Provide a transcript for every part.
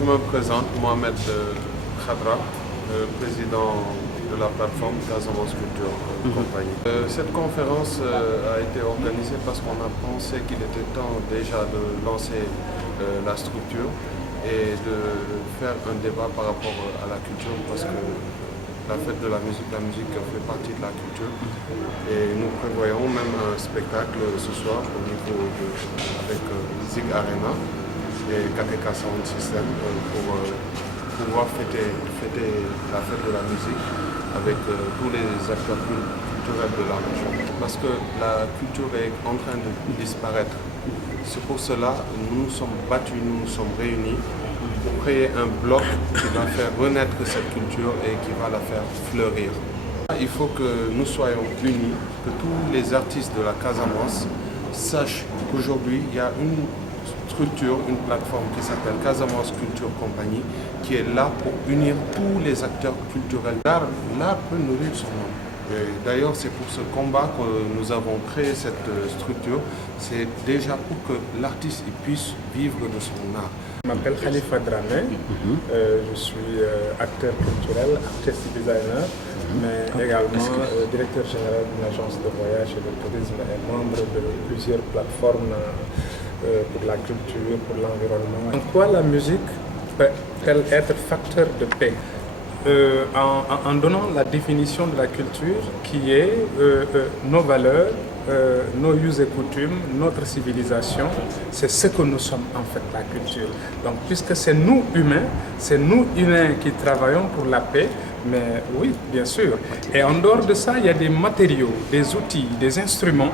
Je me présente, Mohamed Khadra, président de la plateforme Casamance Culture Compagnie. Cette conférence a été organisée parce qu'on a pensé qu'il était temps déjà de lancer la structure et de faire un débat par rapport à la culture, parce que la fête de la musique fait partie de la culture, et nous prévoyons même un spectacle ce soir au niveau avec Zig Arena et KTK Sound System pour pouvoir fêter la fête de la musique avec tous les acteurs culturels de la région. Parce que la culture est en train de disparaître. C'est pour cela que nous nous sommes battus, nous nous sommes réunis pour créer un bloc qui va faire renaître cette culture et qui va la faire fleurir. Il faut que nous soyons unis, que tous les artistes de la Casamance sachent qu'aujourd'hui il y a une structure, une plateforme qui s'appelle Casamance Culture Compagnie, qui est là pour unir tous les acteurs culturels. L'art peut nourrir son homme. D'ailleurs, c'est pour ce combat que nous avons créé cette structure. C'est déjà pour que l'artiste puisse vivre de son art. Je m'appelle Khalifa Dramé, je suis acteur culturel, artiste designer, mais également directeur général d'une agence de voyage et de tourisme et membre de plusieurs plateformes pour la culture, pour l'environnement. En quoi la musique peut-elle être facteur de paix? En donnant la définition de la culture qui est nos valeurs, nos us et coutumes, notre civilisation, c'est ce que nous sommes en fait, la culture. Donc puisque c'est nous humains qui travaillons pour la paix, mais oui, bien sûr. Et en dehors de ça, il y a des matériaux, des outils, des instruments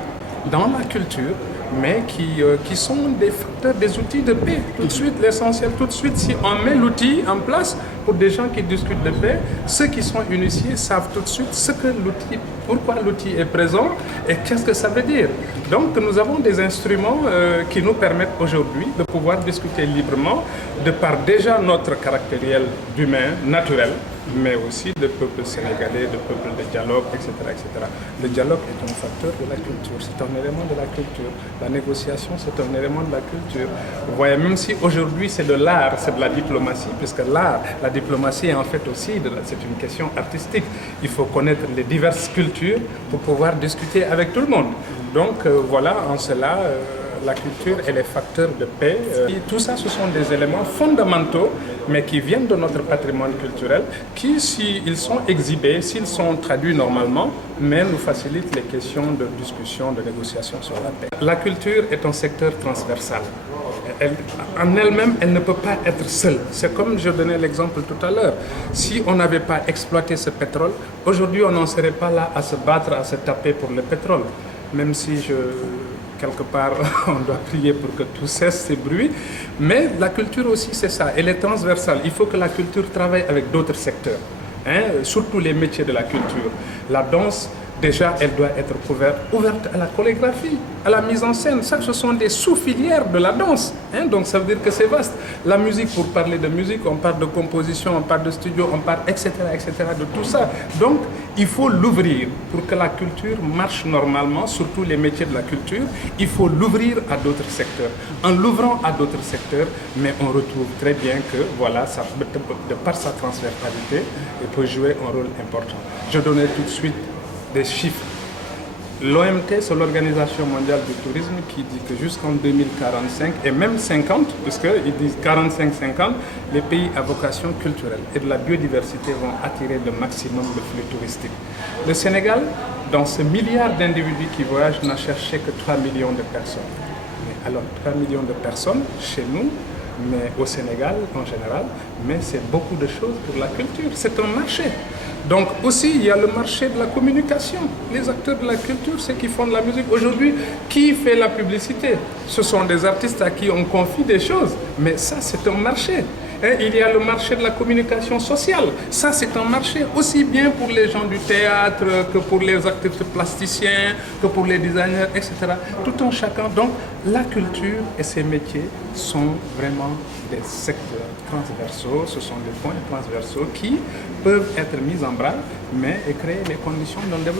dans la culture, mais qui sont des facteurs, des outils de paix. Tout de suite, l'essentiel, tout de suite, si on met l'outil en place pour des gens qui discutent de paix, ceux qui sont initiés savent tout de suite ce que l'outil, pourquoi l'outil est présent et qu'est-ce que ça veut dire. Donc nous avons des instruments qui nous permettent aujourd'hui de pouvoir discuter librement de par déjà notre caractériel d'humain naturel, mais aussi de peuple sénégalais, de peuple de dialogue, etc., etc. Le dialogue est un facteur de la culture, c'est un élément de la culture. La négociation, c'est un élément de la culture. Vous voyez, même si aujourd'hui c'est de l'art, c'est de la diplomatie, puisque l'art, la diplomatie est en fait aussi, c'est une question artistique. Il faut connaître les diverses cultures pour pouvoir discuter avec tout le monde. Donc voilà, en cela, la culture et les facteurs de paix. Tout ça, ce sont des éléments fondamentaux, mais qui viennent de notre patrimoine culturel, qui, s'ils sont exhibés, s'ils sont traduits normalement, mais nous facilitent les questions de discussion, de négociation sur la paix. La culture est un secteur transversal. En elle-même, elle ne peut pas être seule. C'est comme je donnais l'exemple tout à l'heure. Si on n'avait pas exploité ce pétrole, aujourd'hui, on n'en serait pas là à se battre, à se taper pour le pétrole. Même si quelque part, on doit prier pour que tout cesse ces bruits. Mais la culture aussi, c'est ça. Elle est transversale. Il faut que la culture travaille avec d'autres secteurs, surtout les métiers de la culture. La danse, déjà, elle doit être ouverte à la chorégraphie, à la mise en scène. Ça, ce sont des sous-filières de la danse. Donc, ça veut dire que c'est vaste. La musique, pour parler de musique, on parle de composition, on parle de studio, on parle, etc., de tout ça. Donc, il faut l'ouvrir pour que la culture marche normalement, surtout les métiers de la culture. Il faut l'ouvrir à d'autres secteurs. En l'ouvrant à d'autres secteurs, mais on retrouve très bien que, voilà, ça, de par sa transversalité, il peut jouer un rôle important. Je donnais tout de suite des chiffres. L'OMT, c'est l'Organisation mondiale du tourisme, qui dit que jusqu'en 2045 et même 50, puisqu'ils disent 45-50, les pays à vocation culturelle et de la biodiversité vont attirer le maximum de flux touristiques. Le Sénégal, dans ce milliard d'individus qui voyagent, n'a cherché que 3 millions de personnes. Mais alors, 3 millions de personnes chez nous, mais au Sénégal en général, mais c'est beaucoup de choses pour la culture. C'est un marché. Donc aussi, il y a le marché de la communication. Les acteurs de la culture, ceux qui font de la musique. Aujourd'hui, qui fait la publicité? Ce sont des artistes à qui on confie des choses. Mais ça, c'est un marché. Il y a le marché de la communication sociale. Ça, c'est un marché aussi bien pour les gens du théâtre que pour les artistes plasticiens, que pour les designers, etc. Tout un chacun. Donc, la culture et ses métiers sont vraiment des secteurs transversaux. Ce sont des points transversaux qui peuvent être mis en branle, mais créer les conditions d'un développement.